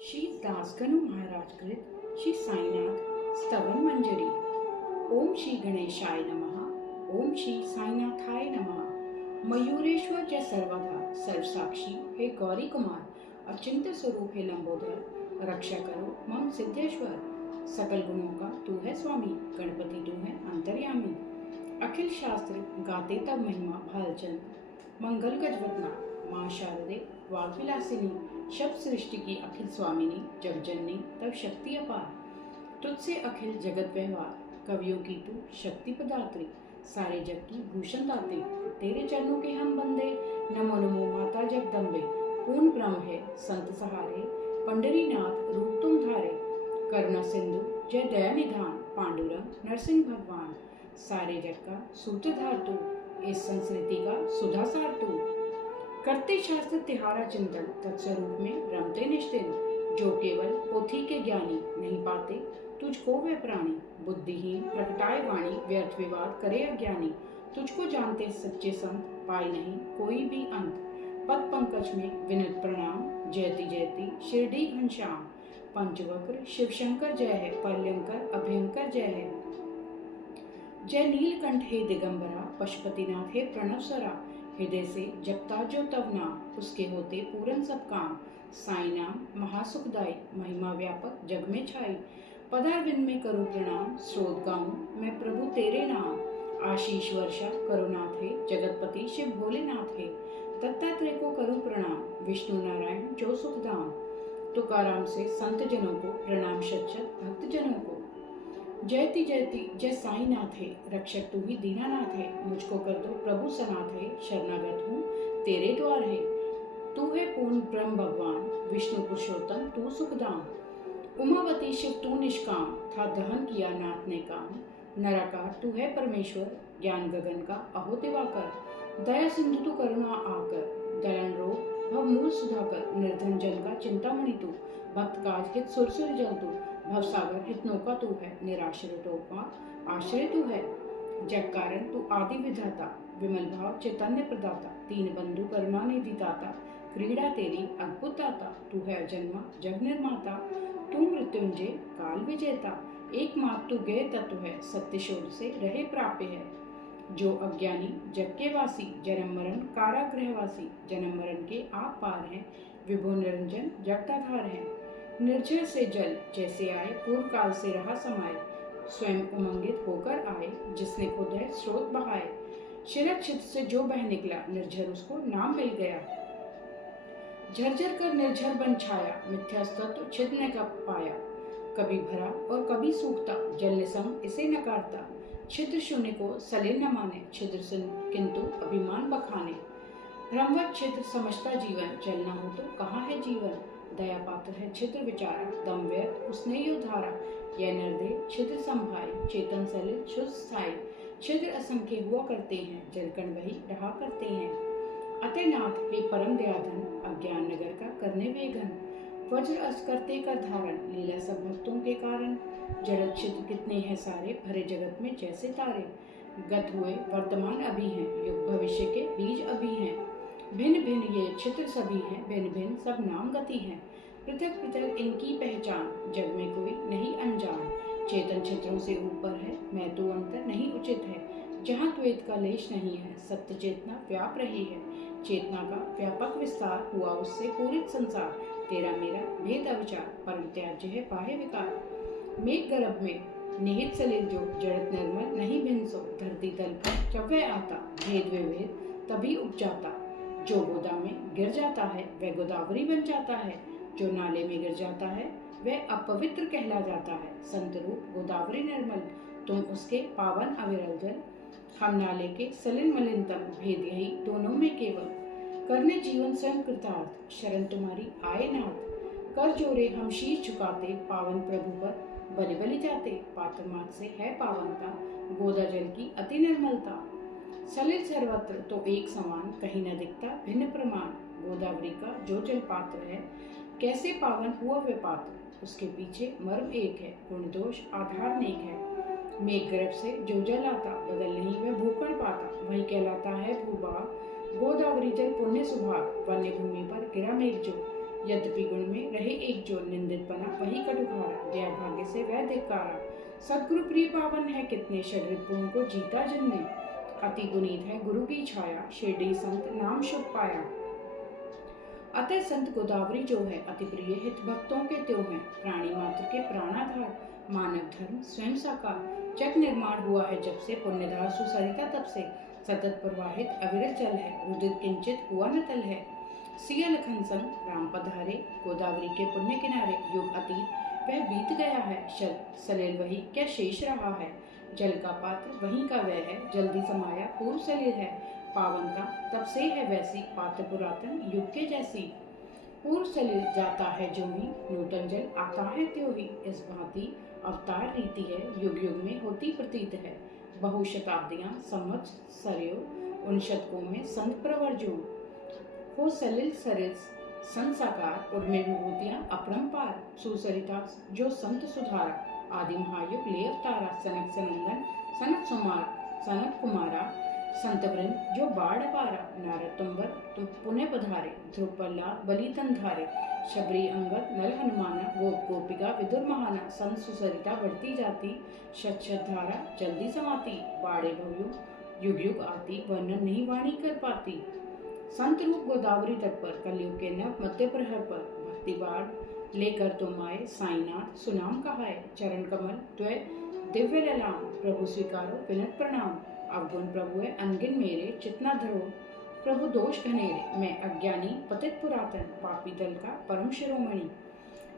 श्री दासगणु महाराज कृत श्री साईनाथ स्तवन मंजरी। ओम श्री गणेशाय नमः। ओम श्री साईनाथाय नमः। मयूरेश्वर जय सर्वधा सर्वसाक्षी हे गौरी कुमार अचिंत स्वरूप हे लंबोदर रक्षा करो मम सिद्धेश्वर। सकल गुणों का तू है स्वामी गणपति तू है अंतर्यामी। अखिल शास्त्र गाते तब महिमा भालचंद मंगल गजवतना माँ शारदे वाग्विलासिनी। शब्द सृष्टि की अखिल स्वामिनी जगजननी तब शक्ति अपार। तुझसे अखिल जगत व्यवहार कवियों की तू शक्ति पदात्री। सारे जग की भूषण दाते तेरे चरणों के हम बंदे। नमो नमो माता जगदम्बे पूर्ण ब्रह्म है संत सहारे। पंडरीनाथ रूप तुम धारे करुणा सिंधु जय दया निधान। पांडुरंग नरसिंह भगवान सारे जग का सूत्रधार तू। इस संस्कृति का सुधासार तू। करते शास्त्र तिहारा चिंतन तत्स्वरूप में रमते निष्ठिन। जो केवल पोथी के ज्ञानी नहीं पाते तुझको वह प्राणी। बुद्धिहीन प्रकटाए वाणी व्यर्थ विवाद करे अज्ञानी। तुझको जानते सच्चे संत पाए नहीं कोई भी अंत। पद पंकज में विनत प्रणाम जयति जयति शिरडी घनश्याम। पंचवक्र शिव शंकर जय है पर्यंकर अभयंकर जय है। जय नीलकंठ हे दिगंबरा पशुपतिनाथ हे प्रणवसरा। हृदय से जपता जो तब नाम उसके होते पूरन सब काम। साई नाम महासुखदाई महिमा व्यापक जग में छाई। पदारविंद में करूं प्रणाम स्रोत गाऊं मैं प्रभु तेरे नाम। आशीष वर्षा करुणाथ है जगतपति शिव भोलेनाथ है। दत्तात्रेय को करूं प्रणाम विष्णु नारायण जो सुखधाम। तुकाराम से संत जनों को प्रणाम शत शत भक्त जनों को। जयति जयति जय साईनाथ है रक्षक तू ही दीनानाथ है। मुझको कर दो प्रभु सनाथ है शरणागत हूँ तेरे द्वार है। तू है पूर्ण ब्रह्म भगवान विष्णु पुरुषोत्तम तू सुखदाम। उमावती शिव तू निष्काम था दहन किया नाथ ने काम। नराकार तू है परमेश्वर ज्ञान गगन का अहो दिवाकर। दया सिंधु तू करुणा आकर दलन रोग भव मूल सुधाकर। निर्धन जन का चिंतामणि तू भक्त काज हित सुरसुर जल तू। भवसागर हित नौका तू है निराश्रितों का आश्रय तू है। जग कारण तू आदि विधाता विमल भाव चैतन्य प्रदाता। तीन बंधु करुणा निधि दाता क्रीड़ा तेरी अद्भुत दाता। तू है अजन्मा जग निर्माता तू मृत्युंजय काल विजेता। एकमात्र तू गए तत्व है सत्य शोध से रहे प्राप्य है। जो अज्ञानी जग के वासी जन्म मरण कारागृहवासी। जन्म मरण के आप पार हैं विभु निरंजन जगताधार है। निर्जर से जल जैसे आए पूर्व काल से रहा समाये। स्वयं उमंगित होकर आए जिसने खुद है स्रोत बहाए। शिरक छिद्र से जो बह निकला निर्झर उसको नाम मिल गया। झरझर कर निर्झर बन छाया मिथ्या तत्व छिद्र न पाया। कभी भरा और कभी सूखता जल निसंग इसे नकारता। छिद्र शून्य को सलिल न माने छिद्र सुन किंतु अभिमान बखाने। भ्रमवत छिद्र समझता जीवन चलना हो तो कहाँ है जीवन। दया पात्र है छिद्र विचारा दम व्यर्थ उसने यो धारा। यह निर्दय छिद्र संभाए चेतन सलिल शुद्ध स्थायी। छिद्र असंख्य हुआ करते हैं जलकण वही रहा करते हैं। अतनाथ हे परम दयाधन अज्ञान नगर का करने वेघन। वज्र अस करते कर धारण लीला सब भक्तों के कारण। जड़त छिद्र कितने हैं सारे भरे जगत में जैसे तारे। गत हुए वर्तमान अभी हैं युग भविष्य के बीज अभी हैं। भिन्न भिन्न ये छिद्र सभी हैं भिन्न भिन्न सब नाम गति हैं। पृथक पृथक इनकी पहचान जग में कोई नहीं अनजान। चेतन छिद्रों से ऊपर है मैं तो अंतर नहीं उचित है। जहाँ द्वैत का लेश नहीं है सत्य चेतना व्याप रही है। चेतना का व्यापक विस्तार हुआ उससे पूरित संसार। तेरा मेरा भेद अविचार परम त्याज्य है बाह्य विकार। मेघ गर्भ में निहित सलिल जो जड़त निर्मल नहीं भिन्न सो। धरती तल पर जब वह आता भेद विभेद तभी उपजाता। जो गोदा में गिर जाता है वह गोदावरी बन जाता है। जो नाले में गिर जाता है वह अपवित्र कहला जाता है। संत रूप गोदावरी निर्मल तुम उसके पावन अविरल जल। हम नाले के सलिल मलिनतम भेद यही दोनों में केवल। करने जीवन स्वयं कृतार्थ शरण तुम्हारी आए नाथ। कर जोरे हम शीश झुकाते पावन प्रभु पर बलि बलि जाते। पात्र मात्र से है पावनता गोदा जल की अति निर्मलता। सलिल सर्वत्र तो एक समान कहीं न दिखता भिन्न प्रमाण। गोदावरी का जो जल पात्र है कैसे पावन हुआ वे पात्र। उसके पीछे मर्म एक है गुण दोष आधार नेक है। मेघ गर्भ से जो जल आता बदल नहीं वह भूखंड पाता। वही कहलाता है भूभाग गोदावरी जल पुण्य सुभाग। वन्य भूमि पर गिरा मेघ जो यद्यपि गुण में रहे एक जो, निंदित बना वही कटुकारा, गया भाग्य से वह धिक्कारा। सद्गुरु प्रिय पावन है कितने, षड्रिपुओं को जीता जिनने। अति गुनीत है गुरु की छाया, शिरडी संत नाम शुभ पाया। अतः संत गोदावरी जो है, अति प्रिय हित भक्तों के त्यों है। प्राणी मात्र के प्राणाधार, मानव धर्म स्वयं साकार। जग निर्माण हुआ है जब से, पुण्यधार सुसरिता तब से। सतत प्रवाहित अविरत जल है, रुदित किंचित हुआ न तल है। सिया लखन संग राम पधारे, गोदावरी के पुण्य किनारे। युग अतीत वह बीत गया है, सलिल वही क्या शेष रहा है। जल का पात्र वहीं का वह है, जल्दी समाया पूर्व सलिल है। पावनता तब से है वैसी, पात्र पुरातन युग के जैसी। पूर्व सलिल जाता है जो ही, नूतन जल आता है त्यों ही। इस भांति अवतार रीति है, युग युग में होती प्रतीत है। बहु शताब्दियां संवत्सर्यों, उन शतकों में संत प्रवर जो। हो सलिल सरिस संत साकार, उर्मे विभूतियां अपरंपार। सुसरिता जो संत सुधारा, आदि महायुग ले अवतारा। सनक सनंदन सनत सनत कुमारा, संत वृंद जो बाढ़ पारा। नारद तुम पुण्य पधारे, ध्रुव प्रहलाद बलि तन धारे। शबरी अंगद नल हनुमाना, गोप गोपिका विदुर महाना। संत सुसरिता बढ़ती जाती, शत शत धारा जल्दी समाती। बाढ़े भवयुग युग युग आती, वर्णन नहीं वाणी कर पाती। संत रूप गोदावरी तट पर, कलयुग के नव मध्य प्रहर पर। भक्ति बाढ़ लेकर तुम आए, साईनाथ सुनाम कहाए। चरण कमल त्वय दिव्य ललाम, प्रभु स्वीकारो विनत प्रणाम। अवगुण प्रभु है अनगिन मेरे, चितना धरो प्रभु दोष घनेरे। मैं अज्ञानी पतित पुरातन, पापी दल का परम शिरोमणि।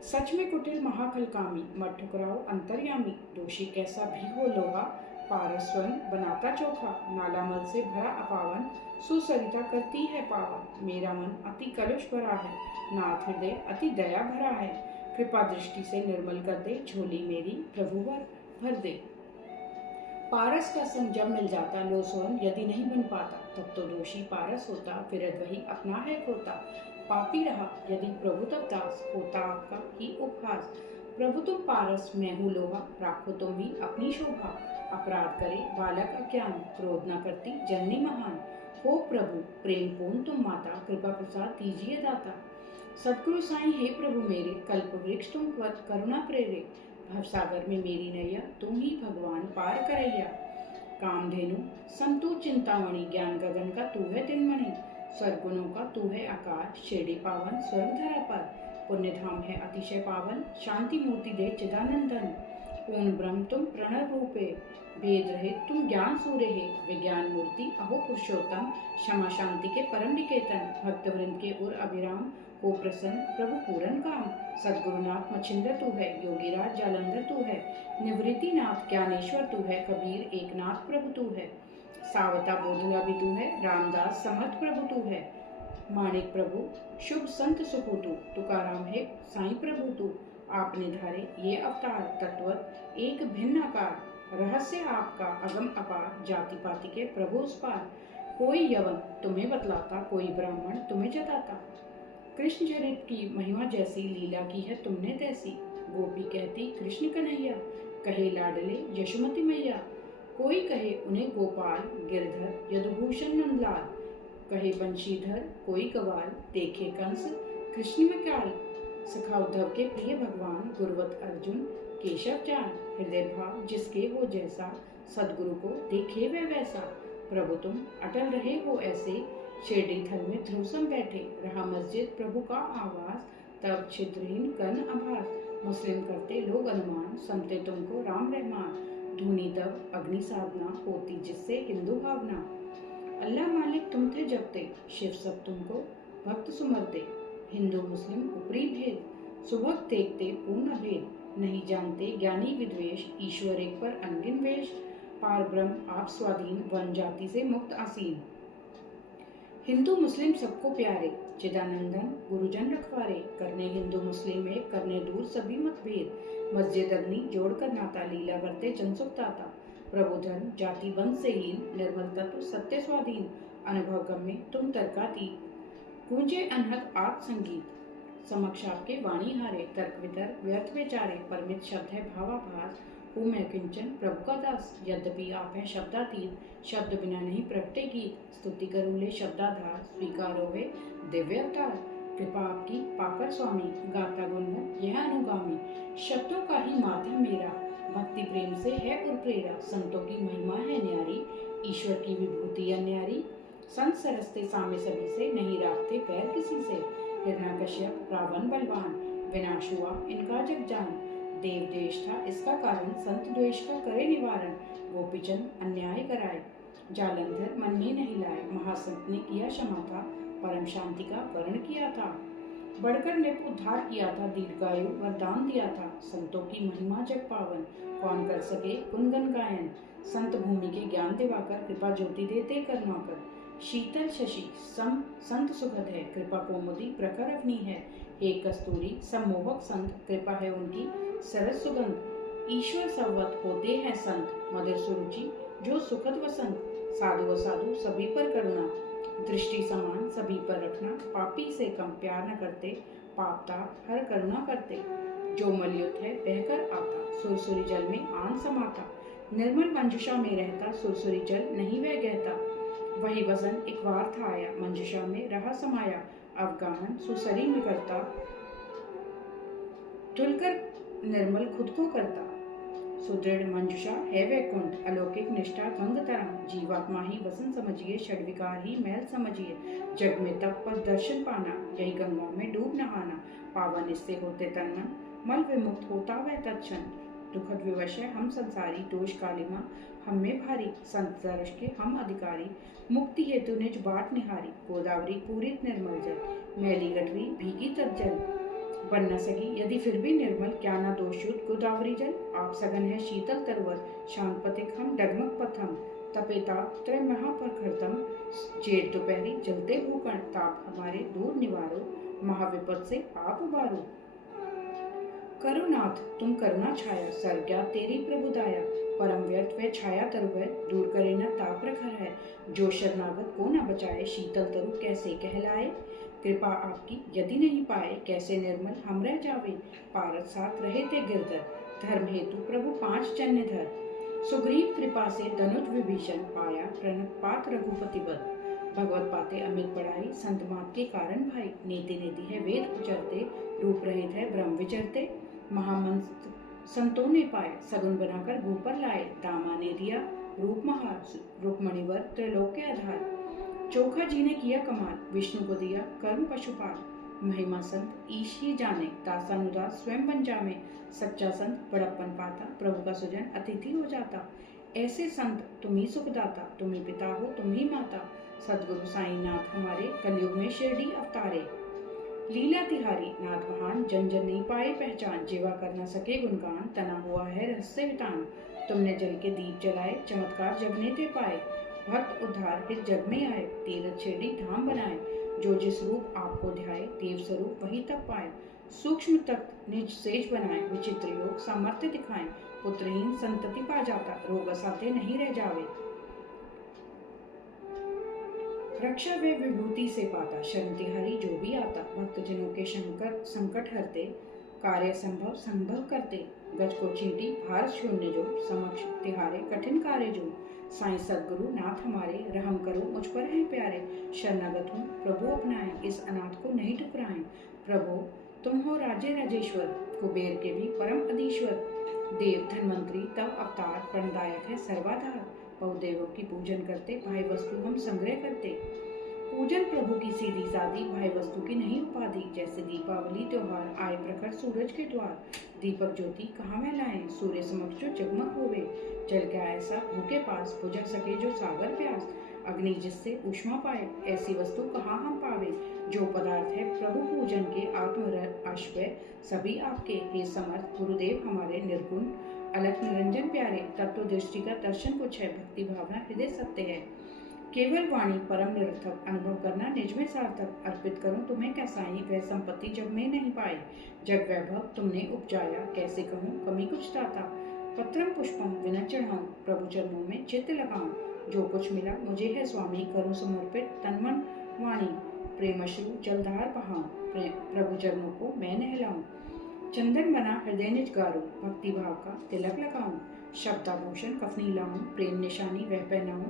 सच में कुटिल महाखल कामी, मत ठुकराओ अंतर्यामी। दोषी कैसा भी हो लोहा, पारस स्वयं बनाता चोखा। नालामल से भरा अपावन, सुसरिता करती है पावन। मेरा मन अति कलुष भरा है, नाथ हृदय अति दया भरा है। कृपा दृष्टि से निर्मल कर दे, झोली मेरी प्रभु भर दे। पारस का संग जब मिल जाता, लो स्वयं यदि नहीं बन पाता। तब तो दोषी पारस होता, फिर वही अपना है खोता। पापी रहा यदि प्रभु तब दास, होता आपका ही उपहास। प्रभु तुम पारस मैं हूँ लोहा, राखो तुम ही अपनी शोभा। अपराध करे बालक अज्ञान, क्रोध न करती जननी महान। हो प्रभु प्रेम पूर्ण तुम माता, कृपा प्रसाद दीजिए दाता। सद्गुरु साईं हे प्रभु मेरे, कल्प वृक्ष तुम करुणा प्रेरे। भवसागर में मेरी नैया, तुम ही भगवान पार करैया। कामधेनु संतु चिंतामणि, ज्ञान गगन का तू है तिनमणि। स्वर्गुणों का तू है आकार, शिरडी पावन स्वर्ग धरा पर। पुण्य धाम है अतिशय पावन, शांति मूर्ति दे चिदानंदन। पूर्ण ब्रह्म तुम प्रणव रूपे, भेद रहित तुम ज्ञान सूर्य है। विज्ञान मूर्ति अहो पुरुषोत्तम, क्षमा शांति के परम निकेतन। भक्त वृंद के उर अभिराम, हो प्रसन्न प्रभु पूरन काम। सद्गुरुनाथ मच्छिंद्र तू है, योगीराज जालंधर तू है। निवृत्तिनाथ ज्ञानेश्वर तू है, कबीर एकनाथ प्रभु तू है। सावता बोधला भी तू है, रामदास समर्थ प्रभु तू है। माणिक प्रभु शुभ संत सुखो तू, तुकाराम है साईं प्रभु तू। आपने धारे ये अवतार, तत्व एक भिन्न आकार। रहस्य आपका अगम अपार, जाति पाति के प्रभु उस पार। कोई यवन तुम्हें बतलाता, कोई ब्राह्मण तुम्हें जताता। कृष्ण चरित की महिमा जैसी, लीला की है तुमने तैसी। गोपी कहती कृष्ण कन्हैया, कहे लाडले यशोमती मैया। कोई कहे उन्हें गोपाल, गिरधर यदुभूषण नंदलाल। कहे बंशीधर कोई गवाल, देखे कंस कृष्ण में काल। सखा उद्धव के प्रिय भगवान, गुरुवत अर्जुन केशव जान। हृदय भाव जिसके हो जैसा, सदगुरु को देखे वह वैसा। प्रभु तुम अटल रहे हो ऐसे, शिरडी थल में ध्रुव सम बैठे। रहा मस्जिद प्रभु का आवास, तब छिद्रहीन कर्ण आभास। मुस्लिम करते लोग अनुमान, समते तुमको राम रहमान। धुनी तब अग्नि साधना, होती जिससे हिंदू भावना। अल्लाह मालिक तुम थे जपते, शिव सब तुमको भक्त सुमरते। हिंदू मुस्लिम ऊपरी भेद, सुभग देखते पूर्ण भेद। नहीं जानते ज्ञानी विद्वेष, ईश्वर एक पर अनगिन वेश। पार ब्रह्म आप स्वाधीन, वन जाति से मुक्त आसीन। हिंदू मुस्लिम सबको प्यारे, चिदानंदन गुरुजन रखवारे। करने हिंदू मुस्लिम एक, करने दूर सभी मतभेद। मस्जिद अग्नि जोड़कर नाता, लीला करते जनसुख दाता। प्रभु धर्म जाति वंश से हीन, निर्मल तत्व सत्य स्वाधीन। अनुभव गम्य तुम तर्कातीत, गूंजे अनहद आप संगीत। समक्ष आपके वाणी हारे, तर्क वितर्क व्यर्थ विचारे। परमित शब्द है भावाभास, हूँ मैं किंचन प्रभु का दास। यद्यपि आप हैं शब्दातीत, शब्द बिना नहीं प्रगटे गीत। स्तुति करूँ ले शब्दाधार, स्वीकारो वे दिव्य अवतार। कृपा आपकी पाकर स्वामी, गाता गुणगन यह अनुगामी। शब्दों का ही माध्यम मेरा, भक्ति प्रेम से है उर्प्रेरा। संतों की महिमा है न्यारी, ईश्वर की विभूति अन्यारी। संत सरसते सामे सभी से, नहीं राखते पैर किसी से। हिरण्यकश्यप रावण बलवान, विनाश हुआ इनका जग जान। देव देश था इसका कारण, संत द्वेष का करे निवारण। गोपीचंद अन्याय कराए, जालंधर मन में नहीं लाए। महासंत ने किया क्षमा था, परम शांति का वर्ण किया था। बढ़कर ने उद्धार किया था, दीर्घायु वरदान दिया था। संतों की महिमा जग पावन, कौन कर सके गुणगन गायन। संत भूमि के ज्ञान दिवाकर, कृपा ज्योति देते करुणाकर। शीतल शशि सम संत सुखद है, कृपा कोमुदी प्रखर अग्नि है। हे कस्तूरी सम्मोहक संत, कृपा है उनकी सरस सुगंध। ईश्वर संवत होते हैं संत, मधुर सुरुचि जो सुखद वसंत। साधु असाधु सभी पर करुणा, दृष्टि समान सभी पर रखना। पापी से कम प्यार न करते, पाप ताप हर करुणा करते। जो मलयुक्त है बहकर आता, सुरसुरी जल में आन समाता। निर्मल मंजुषा में रहता, सुरसुरी जल नहीं वह गहता। वही वसन एक बार था आया, मंजुषा में रहा समाया। अवगाहन सुसरी में करता, धुलकर निर्मल खुद को करता। सुदृढ़ मंजुषा है वैकुंठ, अलौकिक निष्ठा गंग तरंग। जीवात्मा ही वसन समझिए, षड्विकार ही महल समझिए। जग में तप पर दर्शन पाना, यही गंगा में डूब नहाना। पावन इससे होते तन मन, मल विमुक्त होता वह तत्क्षण। दुखद विवश है हम संसारी, दोष कालिमा हम में भारी। संत दर्श के हम अधिकारी, मुक्ति हेतु निज बाट निहारी। गोदावरी पूरित निर्मल जल, मैली गठरी भीगी तज्जल। बन न सकी यदि फिर भी निर्मल, क्या न दोषयुत गोदावरी जल। आप सघन है शीतल तरवर, शांत पथिक हम डगमग पथम। तपे ताप त्रय महाप्रखरतम, जेठ दोपहरी जलते भूकण। ताप हमारे दूर निवारो, महाविपद से आप उबारो। करुनाथ तुम करुणा छाया, सर्वज्ञा तेरी प्रभुदाया। परम व्यर्थ व छाया तरु है, दूर करे न ताप प्रखर है। जो शरणागत को न बचाए, शीतल तरु कैसे कहलाए। कृपा आपकी यदि नहीं पाए, कैसे निर्मल हम रह जावे। पारस साथ रहे ते गिरधर, धर्म हेतु प्रभु 5 जन्य धर। सुग्रीव कृपा से धनुज विभीषण, पाया प्रणत पात रघुपति बल। भगवत पाते अमित पढ़ाई, संत मात के कारण भाई। नीति नीति है वेद उचरते, रूप रहित है ब्रह्म विचरते। महामंत्र संतों ने पाए, सगुन बनाकर भू पर लाए। दामा ने दिया रूप महार, रुक्मणिवर त्रैलोक के आधार। चोखा जी ने किया कमाल, विष्णु को दिया कर्म पशुपाल। महिमा संत ईश ही जाने, दासानुदास स्वयं बन जामे। सच्चा संत बड़प्पन पाता, प्रभु का सुजन अतिथि हो जाता। ऐसे संत तुम ही सुखदाता, तुम ही पिता हो तुम ही माता। सदगुरु साईं नाथ हमारे, कलयुग में शिरडी अवतारे। लीला तिहारी नाथ महान, जन जन नहीं पाए पहचान। जीवा कर न सके गुणगान, तना हुआ है रहस्य वितान। तुमने जल के दीप जलाए, चमत्कार जगने ते पाए। भक्त उद्धार हित जग में आए, तीर्थ शिरडी धाम बनाए। जो जिस रूप आपको ध्याए, देव स्वरूप वही तब पाए। सूक्ष्म तत्व निज सेज बनाए, विचित्र योग सामर्थ्य दिखाए। पुत्रहीन संतति पा जाता, रोग असाध्य नहीं रह जावे। रक्षा वे विभूति से पाता, शरण तिहारी जो भी आता। भक्त जनों के संकट हरते, कार्य संभव संभव करते। गज को चींटी भार शून्य जो, समक्ष तिहारे कठिन कार्य जो। साईं सदगुरु नाथ हमारे, रहम करो मुझ पर हैं प्यारे। शरणागत हूँ प्रभु अपनाए, इस अनाथ को नहीं ठुकराएं। प्रभु तुम हो राजे राजेश्वर, कुबेर के भी परम अधीश्वर। देव धन्वंतरी तब अवतार, प्रणदायक है सर्वाधार। बहुदेवों की पूजन करते, भाई वस्तु हम संग्रह करते। पूजन प्रभु की सीधी सादी, भाई वस्तु की नहीं उपाधि। जैसे दीपावली त्योहार, आए प्रखर सूरज के द्वार। दीपक ज्योति कहाँ में लाएं, सूर्य समक्ष जो जगमग होवे। जल क्या ऐसा भूखे पास, बुझा सके जो सागर प्यास। अग्नि जिससे ऊष्मा पाए, ऐसी वस्तु कहाँ हम पावे। जो पदार्थ है प्रभु पूजन के, आत्मरथ आश्रय सभी आपके। हे समर्थ गुरुदेव हमारे, निर्गुण अलख निरंजन प्यारे। तत्व दृष्टि का दर्शन कुछ है, भक्ति भावना हृदय सत्य है। केवल वाणी परम निरर्थक, अनुभव करना निज में सार्थक। अर्पित करूं तुम्हें क्या साईं, वह संपत्ति जग में नहीं पाए। जग वैभव तुमने उपजाया, कैसे कहूँ कमी कुछ दाता। पत्रम पुष्पम विना चढ़ाऊं, प्रभु चरणों में चित्त लगाऊं। जो कुछ मिला मुझे है स्वामी, करूं समर्पित तन मन वाणी। प्रेमश्रु जलधार बहाऊं, प्रभु चरणों को मैं नहलाऊं। चंदन बना हृदय निज गारूं, भक्ति भाव का तिलक लगाऊं। शब्दाभूषण कफनी लाऊं, प्रेम निशानी वह पहनाऊं।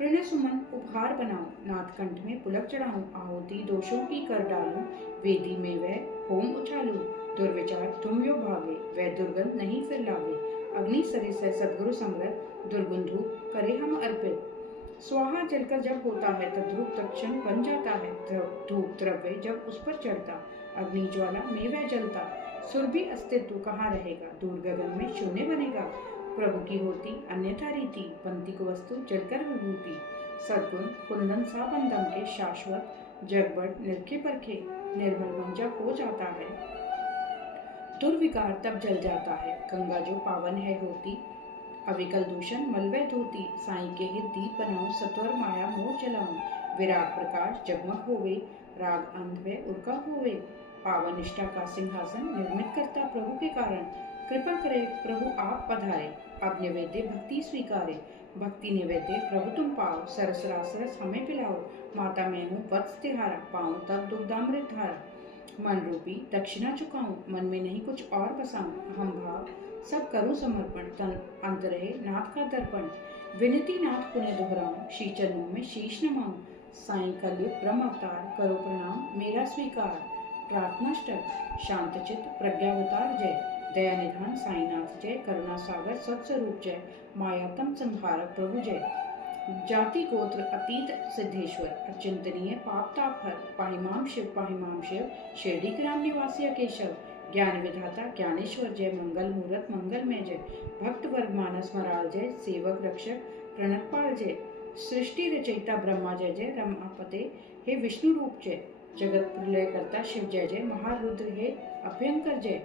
प्रणय सुमन उपहार बनाऊं, नाथकंठ में पुलक चढ़ाऊं, आहुति दोषों की कर डालूं, वेदी में वह होम उछालूं, दुर्विचार तुम यो भागे, वह दुर्गंध नहीं फिर लागे, अग्नि सरिस है सदगुरु समरथ, दुर्गुंधु करे हम अर्पित। स्वाहा जलकर जब होता है तब ध्रुव तक्षण बन जाता है, धूप द्रव्य जब उस पर चढ़ता, अग्नि ज्वाला में वह जलता, सुरभि अस्तित्व कहाँ रहेगा, दूर गगन में शून्य बनेगा। प्रभु की होती अन्यथा रीति, पंथी को वस्तु जलकर विभूति, सद्गुण कुंदन सा बंदम के शाश्वत, जगबड़ निरखे परखे, निर्मल मन जब हो जाता है, दुर्विकार तब जल जाता है, गंगा जो पावन है होती, अविकल दूषण मलवय धोती, साईं के हित दीप बनाऊं, सत्वर माया मोह जलाऊं, विराट प्रकाश जगमग होवे, राग अंध व उर्का होवे, पावन निष्ठा का सिंहासन निर्मित करता प्रभु के कारण, कृपा करे प्रभु आप पधारे, अब निवेद्य भक्ति स्वीकारे, भक्ति निवेद्य प्रभु तुम पाओ, सरस रासरस हमें पिलाओ, माता मैं हूँ वत्स तिहारा, पाऊं तब दुग्धामृत धारा, मन रूपी दक्षिणा चुकाऊं, मन में नहीं कुछ और बसाऊं, अहम भाव सब करूं समर्पण, तन अंत रहे नाथ का दर्पण, विनती नाथ पुण्य दोहराऊं, श्री चरणों में शीश नमाऊं, साईं कलयुग ब्रह्म अवतार, करो प्रणाम मेरा स्वीकार, प्रार्थनाष्टक शांतचित प्रज्ञावतार जय, दया निधान साईनाथ जय, करुणा सागर सत्स्वरूप जय, मायातम संहारक प्रभु जय, जाति गोत्र अतीत सिद्धेश्वर, अचिंतनीय पाप ताप हर, पाहिमाम शिव, शिरडी ग्राम निवासी केशव, ज्ञान विधाता ज्ञानेश्वर जय, मंगल मूर्त मंगलमय जय, भक्त वर्ग मानस मराल जय, सेवक रक्षक प्रणतपाल जय, सृष्टि रचयिता ब्रह्मा जय जय, रमापते हे विष्णु रूप जय, जगत प्रलय करता शिव जय जय, महारुद्र हे अभयंकर जय,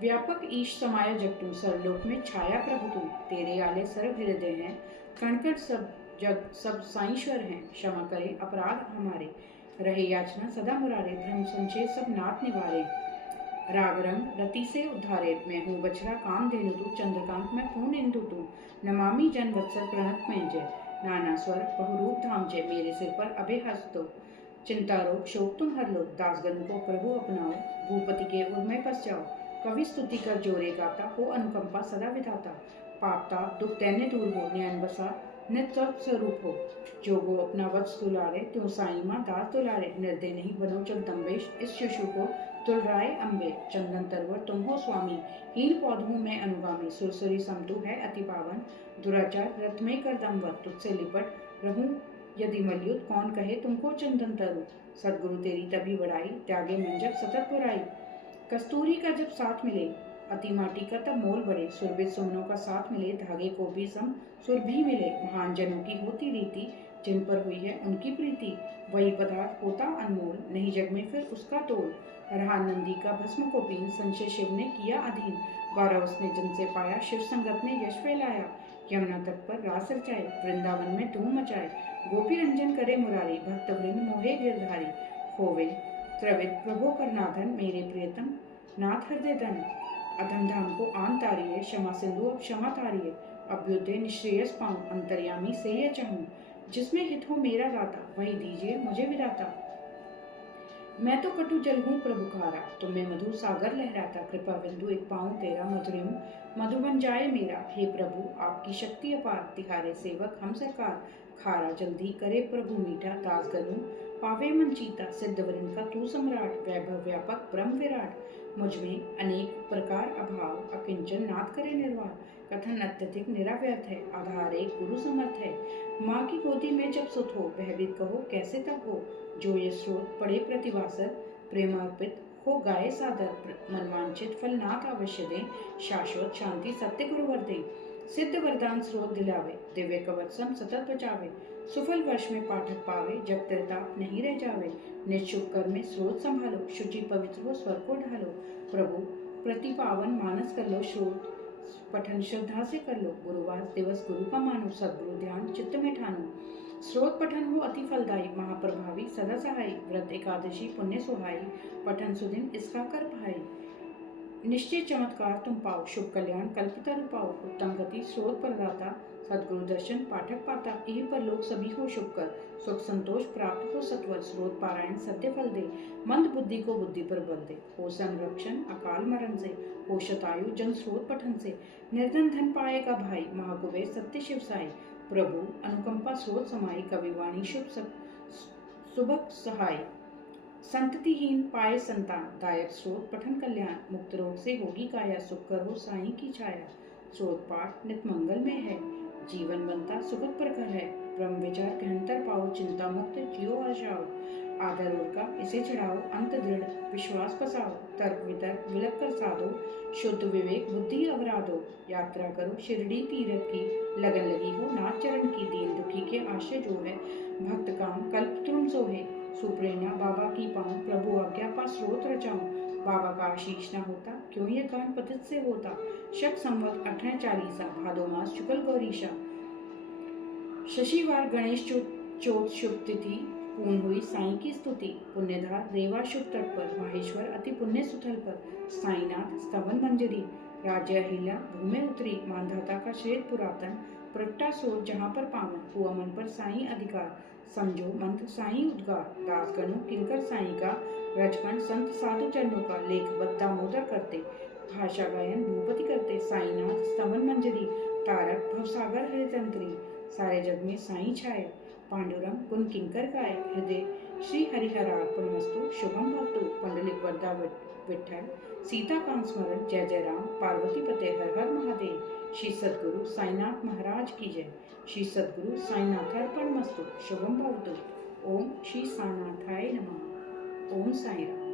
व्यापक ईश समाया जगतु, सरलोक में छाया प्रभु तू, तेरे आले सर्व हृदय हैं, कणकण सब जग सब साईश्वर हैं, क्षमा करे अपराध हमारे, रहे याचना सदा मुरारे, भ्रम संशय सब नाथ निवारे, राग रंग रति से उद्धारे, मैं हूँ बछड़ा काम धेनु तू, चंद्रकांत में पूर्ण इंदु तू, नमामि जन वत्सल प्रणत में जय, नाना स्वर बहुरूप धाम जय, मेरे सिर पर अभय हस्त दो, चिंता रोग शोक तुम हर लो, दासगण को प्रभु अपनाओ, भूपति के उर में पस जाओ, कवि स्तुति कर जोरे गाता, हो अनुकंपा सदा विधाता, पापता दुख दैन्य दूर हो, नयन बसा नित्य स्वरूप हो, जो वो अपना वत्स दुलारे, त्यों साई माँ दास दुलारे, निर्दय नहीं बनो जगदम्बेश, इस शिशु को तुलराय अम्बे, चंदन तरवर तुम हो स्वामी, हीन पौधों में अनुगामी, सुरसुरी समतु है अति पावन, दुराचार रथ में कर दमवत, तुझसे लिपट रहूं यदि मलयुद्ध, कौन कहे तुमको चंदन तरु, सदगुरु तेरी तभी बढ़ाई, त्यागे मंजक सतत बुराई, कस्तूरी का जब साथ मिले, अति माटी का तब मोल बढ़े, सुरभित सुमनों का साथ मिले, धागे को भी सम सुर भी मिले, महान जनों की होती रीति, जिन पर हुई है उनकी प्रीति, वही पदार्थ होता अनमोल, नहीं जग में फिर उसका तोल, रहा नंदी का भस्म को पीन, संशय शिव ने किया अधीन, गौरव उसने जन से पाया, शिव संगत ने यश फैलाया, यमुना तट पर रास रचाए, वृंदावन में धूम मचाए, गोपी रंजन करे मुरारी, भक्त वृंद मोहे गिरधारी, होवे त्रवित प्रभु करनाथन, मेरे प्रियतम नाथ हृदय धन, अधम धाम को आन तारिये, क्षमा सिंधु अब क्षमा तारिये, अभ्युदय निश्रेयस पाऊं, अंतर्यामी से यह चाहूं, जिसमें हित हो मेरा दाता, वही दीजिए मुझे विदाता, मैं तो कटु जल हूँ प्रभु खारा, तुम्हें मधु सागर लहराता, कृपा बिंदु एक पाऊं तेरा, मधुरिम मधु बन जाए मेरा, हे प्रभु आपकी शक्ति अपार, तिहारे सेवक हम सरकार, खारा जल्दी करे प्रभु मीठा, दास गनु पावे मन चीता, सिद्ध वृंद का तू सम्राट, वैभव व्यापक ब्रह्म विराट, मुझ में अनेक प्रकार अभाव, अकिंचन नाथ करे निर्वाह, कथन अत्यधिक निराव्यर्थ है, आधार एक गुरु समर्थ है, माँ की गोदी में जब सुत हो, भयभीत कहो कैसे तब हो, जो ये स्रोत पड़े प्रतिवासर, प्रेमार्पित हो गाये सादर, मनवांचित फल नाथ अवश्य दे, शाश्वत शांति सत्य गुरुवर दे, सिद्ध वरदान स्रोत दिलावे, दिव्य कवचम सतत बचावे, सुफल वर्ष में पाठक पावे, जब त्रिताप नहीं रह जावे, निश्चुप कर में स्रोत संभालो, शुचि पवित्र हो स्वर को ढालो, प्रभु प्रति पावन मानस कर लो, स्रोत पठन श्रद्धा से कर लो, गुरुवार दिवस गुरु का मानो, सदगुरु ध्यान चित्त में ठानो, स्रोत पठन हो अति फलदायी, महाप्रभावी सदा सहाय, व्रत एकादशी पुण्य सुहाई, पठन सुदिन इसका कर भाई, निश्चय चमत्कार तुम पाओ, शुभ कल्याण कल्पतरु पाओ, उत्तम गति स्रोत प्रदाता, सदगुरु दर्शन पाठक पाता, यही पर लोग सभी को शुभ कर, सुख संतोष प्राप्त हो सत्वर, स्रोत पारायण सत्य फल दे, मंद बुद्धि को बुद्धि पर बल दे, हो संरक्षण अकाल मरण से, हो शतायु जन स्रोत पठन से, निर्धन धन पाएगा भाई, महाकुबेर सत्य शिव साई, प्रभु अनुकंपा स्रोत समाई कविवाणी सुबक सहाय संततिहीन पाए संतान दायक स्रोत पठन कल्याण मुक्त रोग से होगी काया सुख करो साईं की छाया स्रोत पाठ नित मंगल में है जीवन बनता सुखद प्रखर है ब्रह्म विचार गहनतर पाओ चिंता मुक्त जियो आशाओ आदर और का इसे चढ़ाओ अंत दृढ़ विश्वास बसाओ तर्क वितर्क विलक कर साधो शुद्ध विवेक बुद्धि अवराधो यात्रा करो शिरडी तीरथ की लगन लगी हो नाथ चरण की दीन दुखी के आशय जो है भक्त काम कल्प तुम सोहे सुप्रेरणा बाबा की पाऊं प्रभु आज्ञा पा स्रोत रचाऊं बाबा का आशीष न होता क्यों ये कान पतित से होता शक संवत 1840 भादो मास शुक्ल गौरीशा शशिवार गणेश चौथ शुभ तिथि पूर्ण हुई साईं की स्तुति पुण्यधार रेवा शुभ तट पर माहेश्वर अति पुण्य सुथल पर साईनाथ स्तवन मंजरी राज्य हिला भूमि उतरी मानधाता का श्वेत पुरातन प्रगटा सोच जहाँ पर पावन हुआ मन पर साईं अधिकार समझो मंत्र साईं उद्गार दास गणों किंकर साईं का रजकंठ संत साधु चरणों का लेखबद्ध दामोदर करते भाषा गायन भूपति करते साईनाथ स्तवन मंजरी तारक भवसागर हरितंत्री सारे जग में साईं छाया पांडुरंग गुण किंकर गाय हृदय श्री हरिहरार्पणमस्तु शुभम भक्तु पंडलिक वरदा विठल सीता कांत स्मरण जय जय राम पार्वती पते हर हर महादेव श्री सद्गुरु साईनाथ महाराज की जय श्री सद्गुरु साईनाथार्पणमस्तु शुभम भवतु ओम श्री साईनाथाय नमः ओम साईं राम।